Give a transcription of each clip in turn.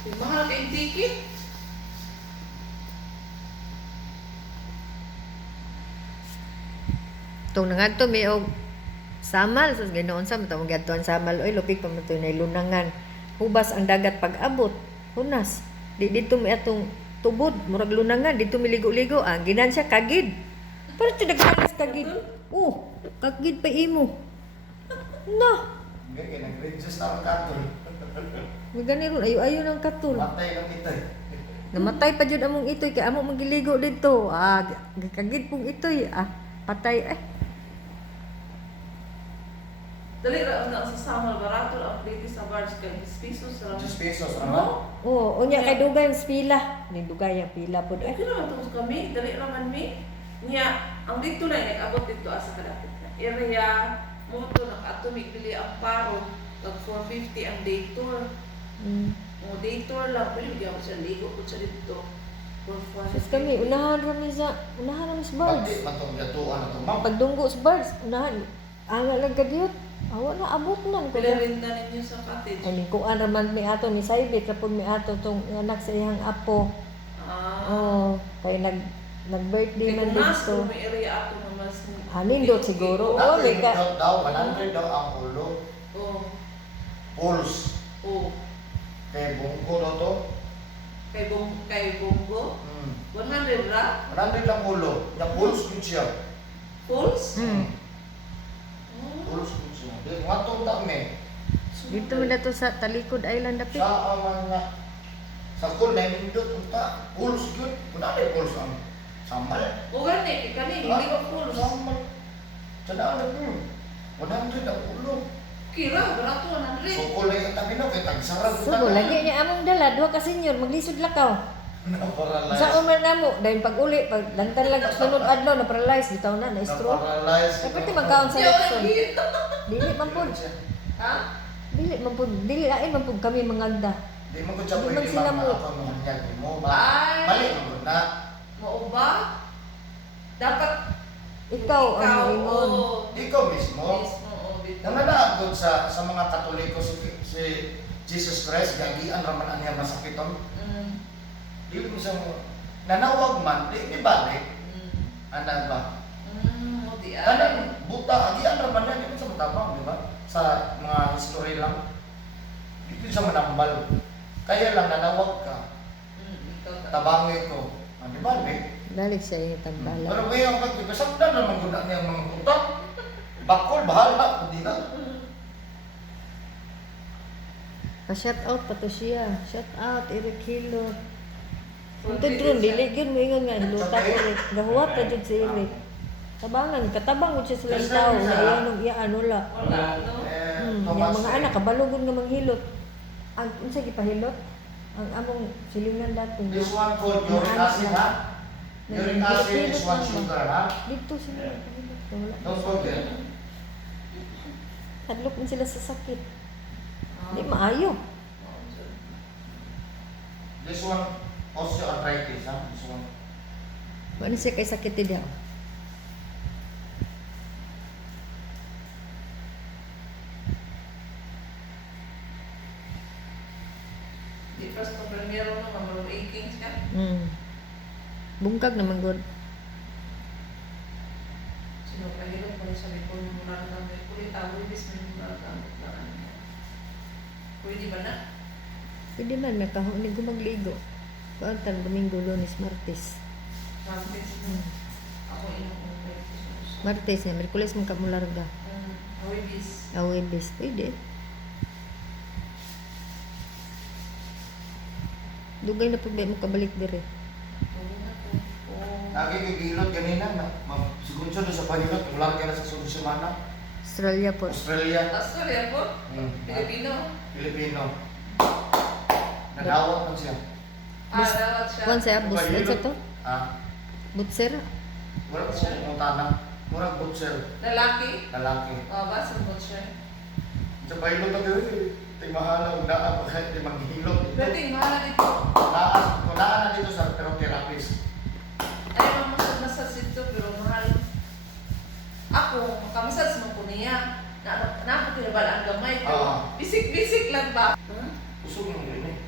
Mahal kayong ticket. Itong nangadto may og samal sa ganoon sa matawag gadtuan samal oy lupig pa man to na lunangan. Hubas ang dagat pag-abot. Hunas. Di dito may atong tubod murag lunangan dito miligo-ligo ang ginan siya kagid. Pero ti nagpalis kagid. Oh, kagid pa imo. No. Gaya nag-register ang katol. May ron ayo-ayo ng katul. Matay lang ito. Namatay pa jud among itoy kay amo magiligo dito. Kagid pong itoy. Patay eh. Dali ra na sa samal barato ang plate sa bars kay 10 pesos ra. 10 pesos No? naman. Oh, unya kay dugay ang pila. Ni dugay ang pila pod Okay naman tungos kami, dali raman mi. Niya, ang dito na nag-abot dito asa kadapit na area. Moto nag-atomic dili ang paro. Pag 450 ang day tour. Mm. O day tour lang, pwede hindi ako siya ligo po siya dito. For 450. Sus kami unahan ra mi sa birds. Pati matong gatuan na ito, ma'am. Pagdunggo sa birds, unahan. Ang lang kadiyot. Awa na abot nan ko. Pila rin na ninyo sa cottage. Ani ko raman mi ato ni Saibit kapag mi ato tong anak sa iyang apo. Oh, kay nag-birthday man Mas dito. kung may area ako na mas... Nindot siguro. Oo. Oh, Dato may yung ka. daw, 100 daw ang ulo. Oo. Pulse. Oo. Kay bungko daw to. Kay Bongo. 100 ra. 100 lang ulo. Yung pulse yun siya. Pulse? Mm. Pulse yun siya. Di, matong dami. Dito mi na to sa Talikod Island dapit. Sa mga sa kul na indot unta pulse yun. Kuna na pulse ang samal. O gani, kani, hindi ko pulse. Samal. Sa daan na pulse. 100 ang ulo. Kira, barato 100. So kul na yung tabi na kay tagsarag. Sugo lagi niya among dala duha ka senior maglisod lakaw. Na-paralyze. Sa umar namo dahil pag uli pag lantan lang sunod adlaw na paralyze bitaw na stroke. Na-paralyze. Dapat ti magkaon sa Yaw, Lexon. nagkita. Dili man pud. Ha? Dili lain man pud kami mangagda. Di mo ko siya Di man pwede sila mo. mamahanyag mo. Ay. Mali mo na. Mao ba? Dapat Ikaw ang ingon. oo. Ikaw mismo. Mismo, oo, dito. Nananaagod sa mga Katoliko si Jesus Christ, gagian raman ang niya masakiton. Mm. Di mo siya nanawag man, di balik. Mm. Ano ba? O di ay. Kanan, buta, agian raman yan, di mo siya matabang, di ba? Sa mga history lang. Di mo siya manambal. Kaya lang nanawag ka, Ikaw ta. tabangi ko. Di balik. Balik sa iyo tambala. Pero ngayon, pagkakasakdan naman guna niya mga utang. Bakol, bahala, hindi na. Pa-shout out pa to siya. Shout out Eric Hilot. Ito dron dili gyud mo ingon nga luta Eric. Gahuwat ta jud si Eric. Tabangan katabang mo siya sa lang tao na iyanog iya anula. Wala, no? Yung mga anak kabalugod nga manghilot. Ang unsa gipahilot? Ang among silingan dato. This one called uric acid, ha? Uric acid is one sugar, ha? Dito sila nagpahilot. Wala. Don't forget. Hadlok man sila sa sakit. Di maayo. This one, osteoarthritis, ha? This one. Ano siya kay sakit dia? Di first ko primero no, mga aching ka. Bungkag naman god. Sino kahilot mo sa may kung mula na may kulit away bis may mula na pwede ba na? Pwede man may kahon ni gumagligo. Kuantan Domingo, Lunes, Martes. Martes no. Ako inom ko kay Jesus. Martes na Miyerkules man kamularga. Away bis. Awebes pwede. Dugay na pag mo kabalik dire. Oo na po. Oo. Lagi gigilot ganina, na. Siguro siya doon sa pahilot, ulang ka na sa sunod semana. Australia po. Australia. Australia po? Pilipino? Pilipino. Nadawat man siya. Dawat siya. Kuan sa bus sa to? Ah, Butser. wala ko sa mutana. Murag butcher, Lalaki? lalaki. Ba? Sambot siya. Sa pahilot na gawin, timahala, undaan, kahit di maghilot. Berting, mahala dito. Kunaan na dito sa therapist. Ay, mamasad-masad dito, pero mahal. Ako, makamasad mo ko niya. Nakapagkinabalaan gamay ko. Oo. Bisik-bisik lang ba? Usog mo rin eh.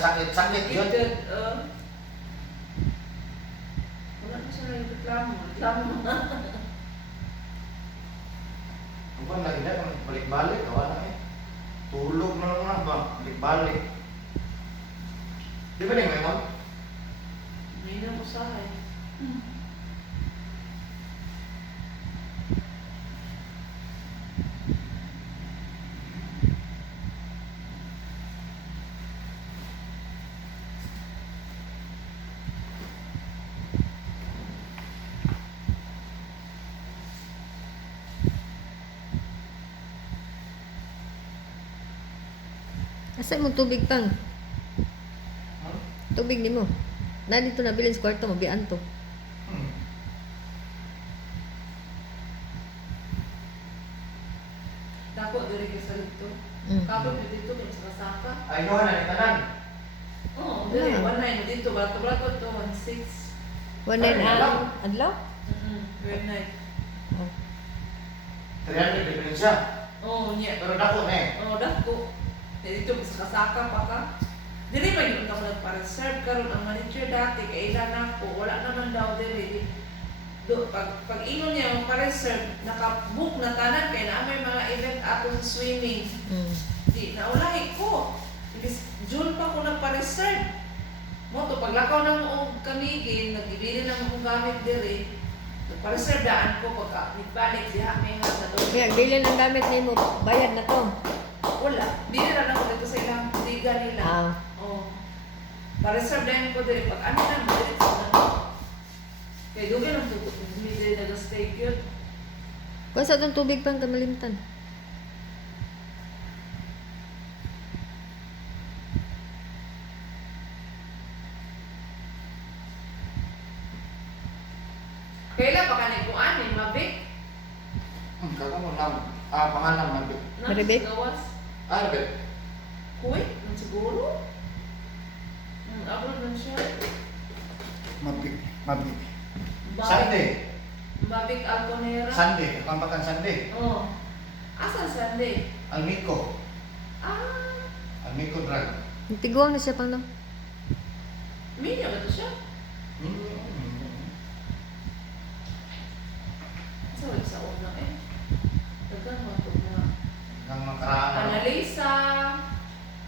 sakit. Sakit yun. Gifted, wala na siya nagreklamo. Reklamo na. Ang ba, lagi na, balik-balik, wala eh. Tulog na lang ba, balik-balik. Di ba na yung May na ko sa akin. Asa mo tubig pang? Tubig nimo. Na dito na bilin sa kwarto mo bian to. Dako, diri ka sa dito. Mm. Kapag dito, may sa kasaka. Ay, doon na, itanan. Oo, diri. Ah. 1.9 dito. Bato-bato to, 1.6. One night Adlaw? adlaw? Very nice. Oh. 300 diferensya. Oo, niya. Pero dako na eh. Oo, dako. Dito, sa kasaka pa ka. Dili man yun ka nagpa-reserve karon ang manager dati kailan ako wala naman daw diri pag ingon niya ang pa-reserve naka-book na tanan kay na may mga event ato sa swimming Mm. di naulahi ko ibis June pa ko nagpa-reserve mo to paglakaw ng og kamigin nagibili ng mga gamit diri nagpa-reserve daan ko pagka nibalik diha may ha na to Kaya bilin ang gamit nimo, bayad na to. wala dili ra na ko dito sa ilang liga nila Ah. oh. Pa-reserve din ko diri pag ano lang diri sa ano. Kay dugan ang tutok hindi diri nag-stay cute. Kung sa itong tubig pang kamalimtan. Kailan pa kanay ko ani mabik Kaka mo lang. Pangalan, mabit. na Maribik? sa gawas. Arbet. Kuy, man siguro. Abroad man siya. Mabit. Mabit. Babik- Sunday. Babik Alconera. Sunday. Kampakan Sunday. Oh. Asan Sunday? Almico. Ah, Almico drug. Tiguang na siya pang no. minya ba to siya? Sa sa una eh. Dagan mo to na. Ang makaraan. Annalisa,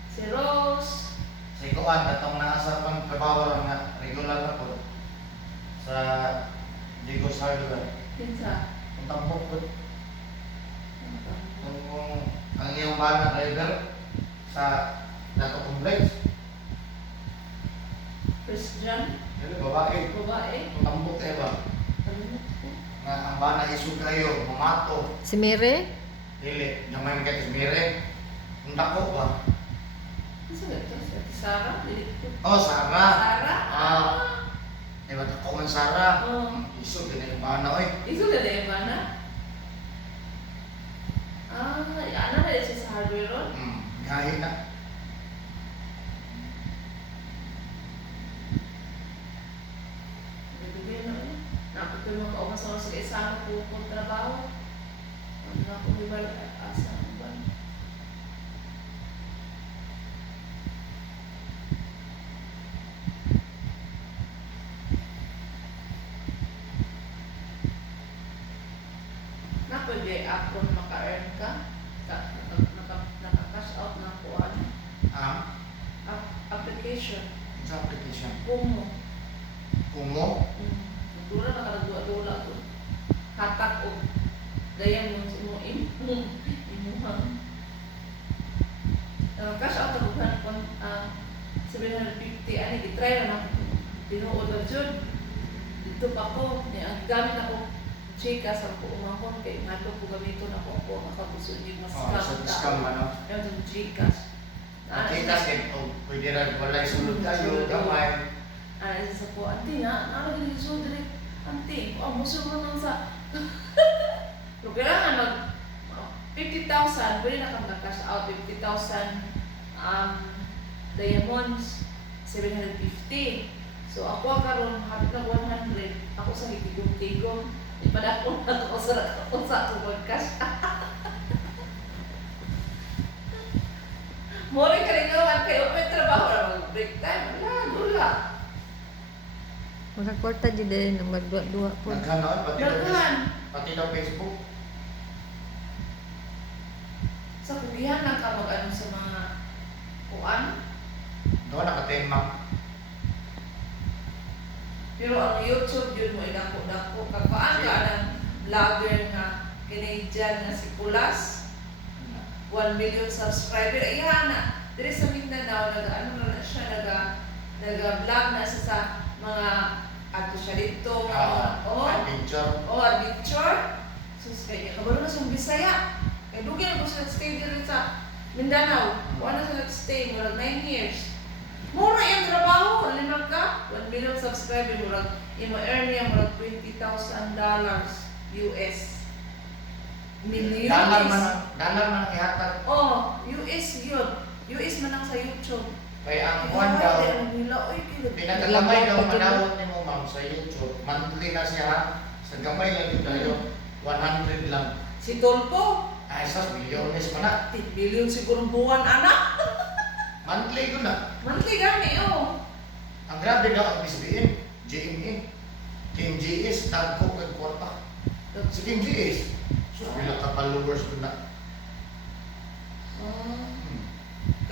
si Rose, Sa ikuan, katong nasa pang trabaho lang na regular na po. Sa Digos Hardware. Kinsa. Ang tampok po. Kung ang iyong bana driver sa Dato Complex. Christian, Dili, babae. babae. Ang tampok tayo ba? Nga ang bana isu kayo, mamato. Si Mere? Dili, naman kayo mire. Ang dako ba? Kinsa ba ito? Si Ate Sarah? Dili ko. Oh, Sara. Sarah? Ah. Diba dako man Sara? Oh. Isu, ganyan yung bana oy. Isu na din ba na? Ah, ano na din siya sa hardware ron? Gahin na. Bibigyan na eh. Nakapag ko mga kaumas ako sa isang po kong trabaho. Ano na ako ibalik asa ang ba? Na pwede ako maka-earn ka? Naka-cash out na po ano? Application. Sa application. Kumo. Kumo. Dura na karagdua-dura ko. Hatak o gaya mo mo imuhang. Cash out ako kan 750 ani gitry na ako. Tinuod na jud. Dito pa ko, ang gamit ako chika sa ko umahon kay ngadto ko gamiton ako ako makabuso ni mas Oh, sa scam ano. Yung Gcash. Tikas kay pwede rin walay sulod tayo, gamay. Ano sa po, auntie na, ano din so direct, auntie, ang muso mo nang sa, pero kailangan mag, 50,000, pwede na kang cash out, 50,000 diamonds, 750. So ako karon hapit na 100, ako sa hitigong-tigong, ipadako na ako sa ako mag-cash. Mori ka rin naman kayo, may trabaho naman. break time, wala. Mga kwarta dyan din, magdua-dua po. Naghanon, Daghan. pati daw Facebook. Sa kugihan lang ka mag-ano sa mga kuan. Doon naka-10 Pero ang YouTube yun mo idako-dako. Kakaan ka ng vlogger nga Canadian nga si Pulas. 1 million subscriber. Ayan na. Diri sa Mindanao, nag-ano na siya, nag-vlog na siya sa mga ato siya dito. Adventure. Adventure. Sus, kaya kabalo na siyang Bisaya. Kaya dugi na ko siya nag-stay dito sa Mindanao. Kuha na siya nag-stay, murag 9 years. Mura yung trabaho, limang ka, 1 million subscriber, murag, i-earn niya murag $20,000 US. Million Dollar man ang ihatag. Oh, US yun. US man ang sa YouTube. Kaya ang buwan daw, Pinagkamay. pinakagamay daw manawot ni mo ma'am sa YouTube. Monthly na siya ha. Sa gamay lang yun tayo. 100 lang. Si Tolpo, Ay, sas, milyones pa na. 10 billion siguro buwan, anak. Monthly ko na. Monthly gani, oh. Ang grabe daw ang BSBN, GMA, Team GS, dagko kag kwarta. Si Team GS, so bila ka followers ko na. Oh.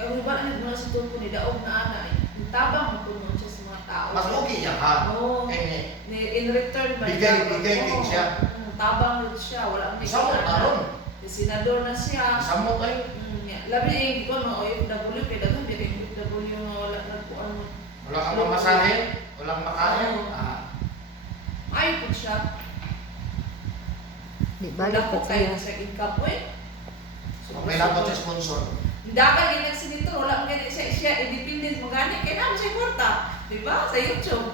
Kaya ba na nagmula sa Tolpo ni Daog na ana, tabang mo puno siya sa mga tao. Mas okay yan ha. Oo. Eh, In return, Bigay din siya. Tabang rin siya, wala ang Isa mo taron. Senador na siya. Samot ay. Labi na yung ko, no, OFW, kaya dagan, pero yung OFW nga wala na po ano. Wala kang mamasahe, walang makain. Oo. Ah. Ay po siya. Di Wala balik po po kayo siya. sa income po eh. So, may lapot sa sponsor. Dagan yung nagsinito, wala mo ganyan siya, independent mo gani, kaya naman siya kwarta. Diba? Sa YouTube.